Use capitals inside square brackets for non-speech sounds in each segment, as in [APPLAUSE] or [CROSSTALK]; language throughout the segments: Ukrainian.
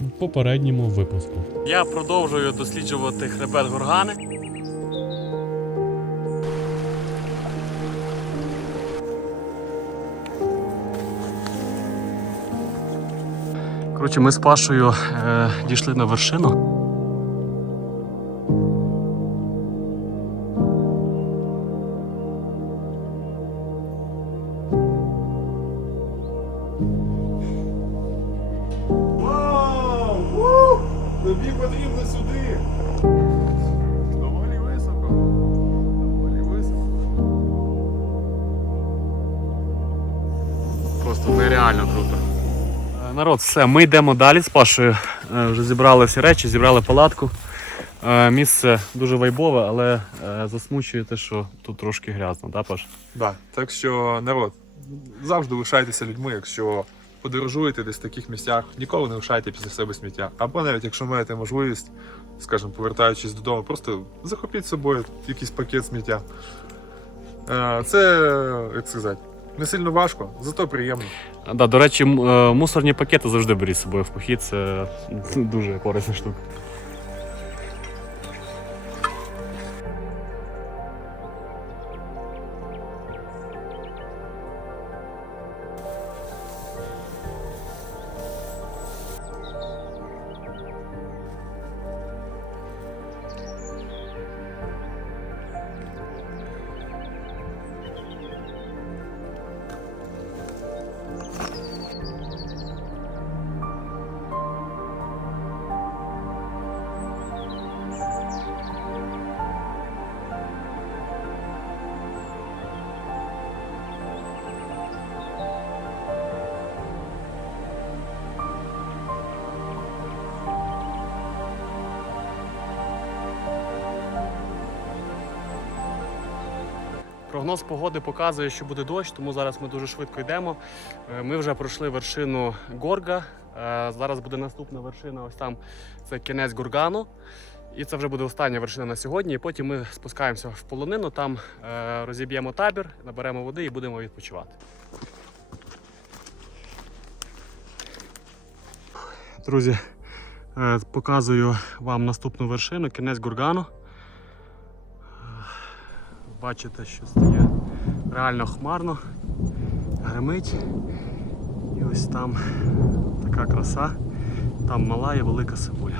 в попередньому випуску. Я продовжую досліджувати хребет Горгани. Коротше, ми з Пашою е, дійшли на вершину. Тобі потрібно сюди. Доволі високо. Доволі високо. Просто нереально круто. Е, Народ, все, ми йдемо далі з Пашою. Е, Вже зібрали всі речі, зібрали палатку. Е, Місце дуже вайбове, але засмучує те, що тут трошки грязно, да, Паш? Да. Так що, народ, завжди лишайтеся людьми, якщо подорожуєте десь в таких місцях, ніколи не лишайте після себе сміття. Або навіть якщо маєте можливість, скажімо, повертаючись додому, просто захопіть з собою якийсь пакет сміття. Е, Це, як сказати, не сильно важко, зато приємно. Да, до речі, е, мусорні пакети завжди беріть з собою в похід. Це [LAUGHS] дуже корисна штука. Прогноз погоди показує, що буде дощ, тому зараз ми дуже швидко йдемо. Е, Ми вже пройшли вершину Горга. Е, Зараз буде наступна вершина. Ось там це кінець Гургану. І це вже буде остання вершина на сьогодні. І потім ми спускаємося в полонину, там е, розіб'ємо табір, наберемо води і будемо відпочивати. Друзі, показую вам наступну вершину, кінець Гургану. Бачите, що стає реально хмарно, гримить. І ось там така краса, там мала і велика сибуля.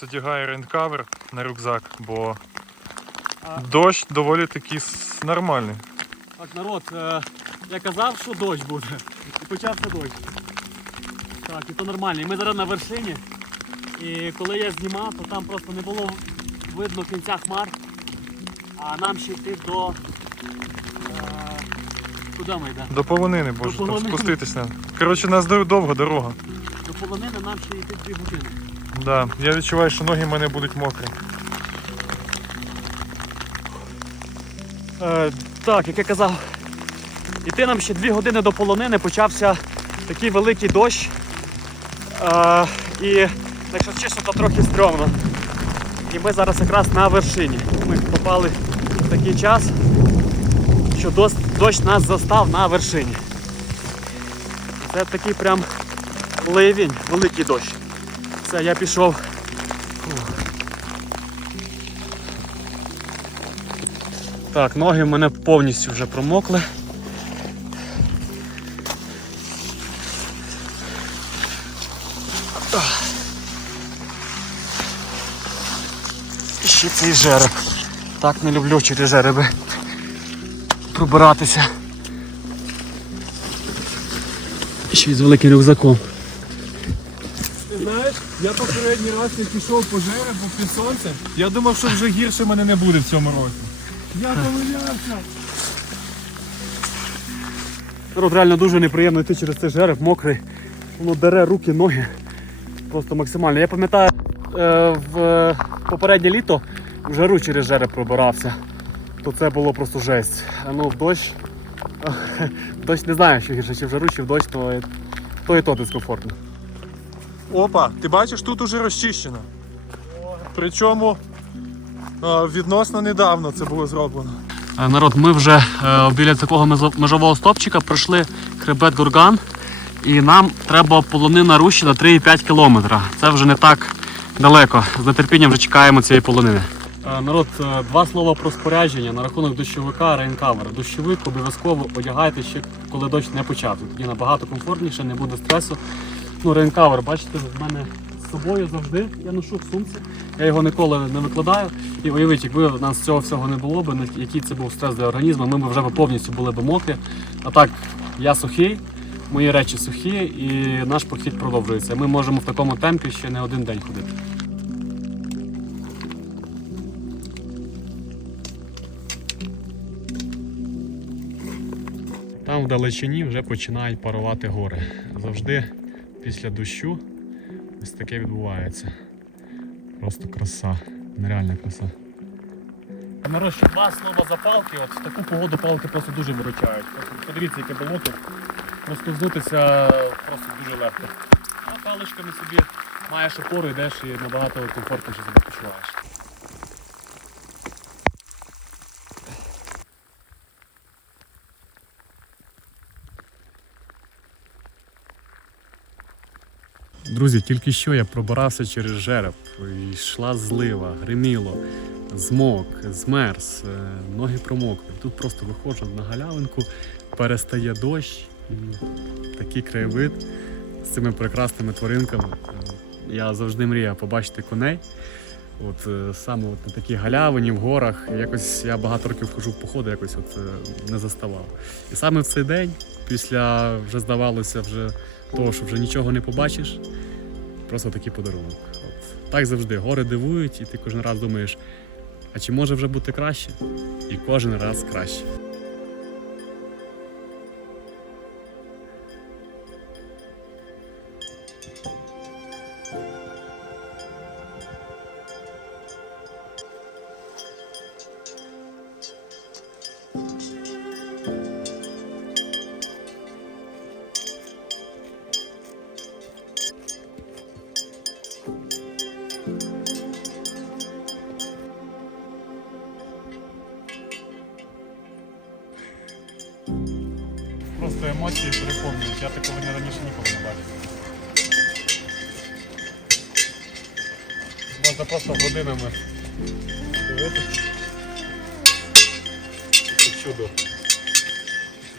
Денис одягає рейнкавер на рюкзак, бо дощ доволі такий с- нормальний. Так, народ, е, я казав, що дощ буде. І почався дощ. Так, і то нормально. І ми зараз на вершині. І коли я знімав, то там просто не було видно кінця хмар. А нам ще йти до. Е, куди ми йдемо? До полонини, боже, До там полонини. спуститись треба. Коротше, у нас дов- довга дорога. До полонини нам ще йти дві години. Да, я відчуваю, що ноги в мене будуть мокрі. Е, так, як я казав, іти нам ще дві години до полонини почався такий великий дощ. Е, і, якщо чесно, то трохи стрьомно. І ми зараз якраз на вершині. Ми попали в такий час, що дощ, нас застав на вершині. Це такий прям ливень, великий дощ. Все, я пішов. Так, ноги в мене повністю вже промокли. Ще цей жереб. Так не люблю через жереби пробиратися. Ще з великим рюкзаком. Знаєш, я попередній раз я пішов по жеребу під сонцем. Я думав, що вже гірше мене не буде в цьому році. Я помилявся. Народ реально дуже неприємно йти через цей жереб, мокрий. Воно дере руки, ноги. Просто максимально. Я пам'ятаю, е, в попереднє літо в жару через жереб пробирався. То це було просто жесть. А ну в дощ. [LAUGHS] Дощ не знаю, що гірше, чи в жару, чи в дощ, то, то і то дискомфортно. Опа, ти бачиш, тут уже розчищено. Причому відносно недавно це було зроблено. Е, Народ, ми вже е, біля такого межового стопчика пройшли хребет Гурган, і нам треба полонина Рущина 3,5 кілометра. Це вже не так далеко. З нетерпінням вже чекаємо цієї полонини. Е, Народ, е, два слова про спорядження на рахунок дощовика рейнкавер. Дощовик обов'язково одягайте ще коли дощ не почався. Тоді набагато комфортніше, не буде стресу. Ну, рейнкавер, бачите, в мене з собою завжди. Я ношу в сумці. Я його ніколи не викладаю. І уявіть, якби в нас цього всього не було б, який це був стрес для організму, ми б вже повністю були б мокрі. А так, я сухий, мої речі сухі, і наш похід продовжується. Ми можемо в такому темпі ще не один день ходити. Там в далечині вже починають парувати гори. Завжди після дощу ось таке відбувається. Просто краса, нереальна краса. Народ, два слова за палки. От в таку погоду палки просто дуже виручають. Подивіться, яке болото. Проскользнутися просто дуже легко. А паличками собі маєш опору, йдеш і набагато комфортніше себе почуваєш. Друзі, тільки що я пробирався через жереб, йшла злива, гриміло, змок, змерз, е, ноги промокли. Тут просто виходжу на галявинку, перестає дощ, такий краєвид з цими прекрасними тваринками. Е, Я завжди мріяв побачити коней. От е, саме от на такій галявині в горах. Якось я багато років хожу в походи, якось от не заставав. І саме в цей день, після вже здавалося, вже того, що вже нічого не побачиш, просто такий подарунок. От. Так завжди. Гори дивують, і ти кожен раз думаєш, а чи може вже бути краще? І кожен раз краще. Емоції переповнюють. Я такого не раніше ніколи не бачив. Можна просто годинами дивитися. Це чудо.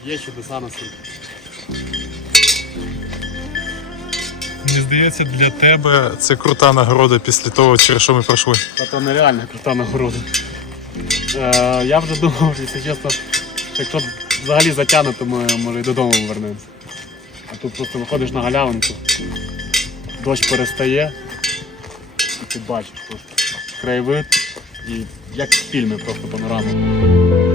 Є чудеса на світі. Мені здається, для тебе це крута нагорода після того, через що ми пройшли. Та то нереальна крута нагорода. Е, я вже думав, якщо чесно, що якщо взагалі затягне, то ми може і додому повернемося. А тут просто виходиш на галявинку, дощ перестає, і ти бачиш просто краєвид і як в фільмі просто панорама.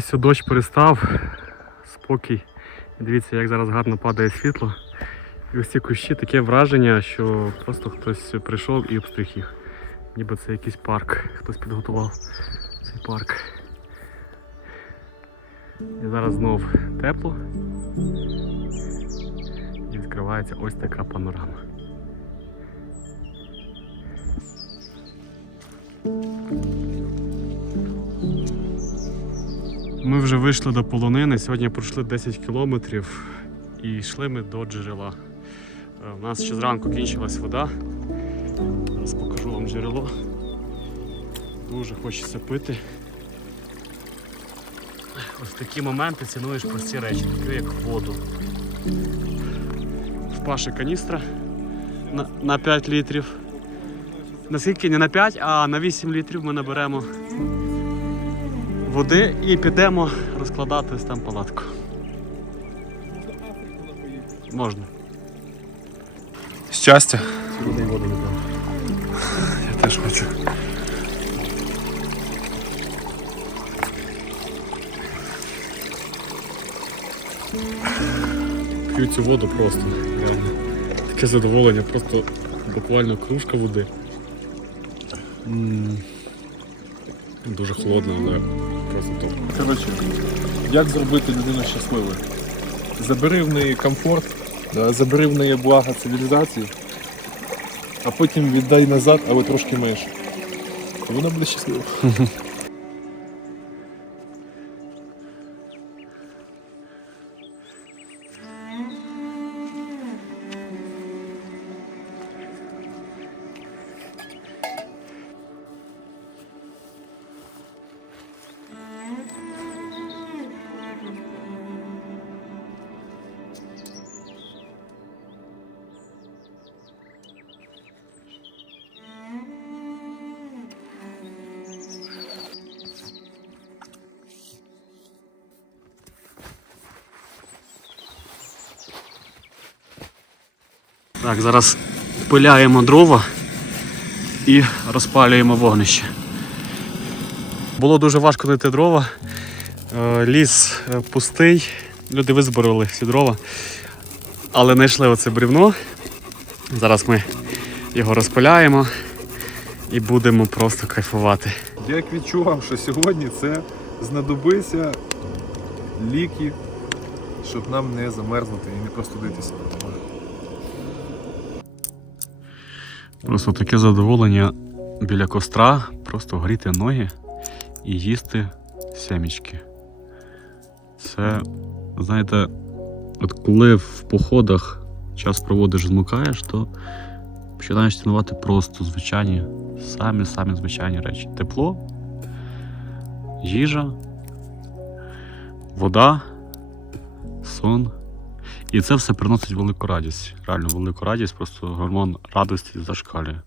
Ось дощ перестав, спокій. І Дивіться, як зараз гарно падає світло. І ось ці кущі таке враження, що просто хтось прийшов і обстриг їх. Ніби це якийсь парк, хтось підготував цей парк. І зараз знов тепло. І відкривається ось така панорама. Ми вже вийшли до полонини. Сьогодні пройшли 10 кілометрів і йшли ми до джерела. Е, У нас ще зранку кінчилась вода. Зараз покажу вам джерело. Дуже хочеться пити. Ось такі моменти цінуєш прості речі, такі як воду. В Паші каністра на, на 5 літрів. Наскільки не на 5, а на 8 літрів ми наберемо води і підемо розкладати там палатку. Можна. Щастя. Води воду не. Я теж хочу. П'ю цю воду просто, реально. Таке задоволення, просто буквально кружка води. М, Дуже холодно, але просто. Коротше, як зробити людину щасливою? Забери в неї комфорт, забери в неї блага цивілізації, а потім віддай назад, але трошки менше. Вона буде щаслива. [LAUGHS] Так, зараз пиляємо дрова і розпалюємо вогнище. Було дуже важко знайти дрова. Е, Ліс е, пустий, люди визбирали всі дрова, але знайшли оце брівно. Зараз ми його розпиляємо і будемо просто кайфувати. Як відчував, що сьогодні це знадобиться ліки, щоб нам не замерзнути і не простудитися. Просто таке задоволення біля костра, просто гріти ноги і їсти семічки. Це, знаєте, от коли в походах час проводиш, змикаєш, то починаєш цінувати просто звичайні, самі-самі звичайні речі. Тепло, їжа, вода, сон. І це все приносить велику радість. Реально велику радість, просто гормон радості зашкалює.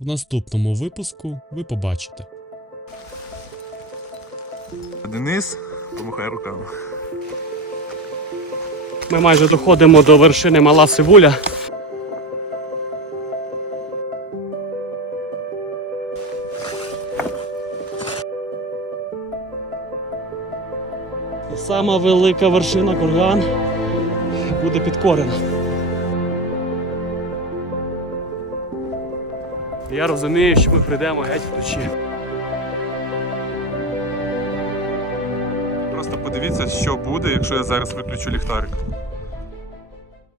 В наступному випуску ви побачите. Денис, помахай руками. Ми майже доходимо до вершини Мала Сивуля. Сама велика вершина курган буде підкорена. Я розумію, що ми прийдемо геть вночі. Просто подивіться, що буде, якщо я зараз виключу ліхтарик.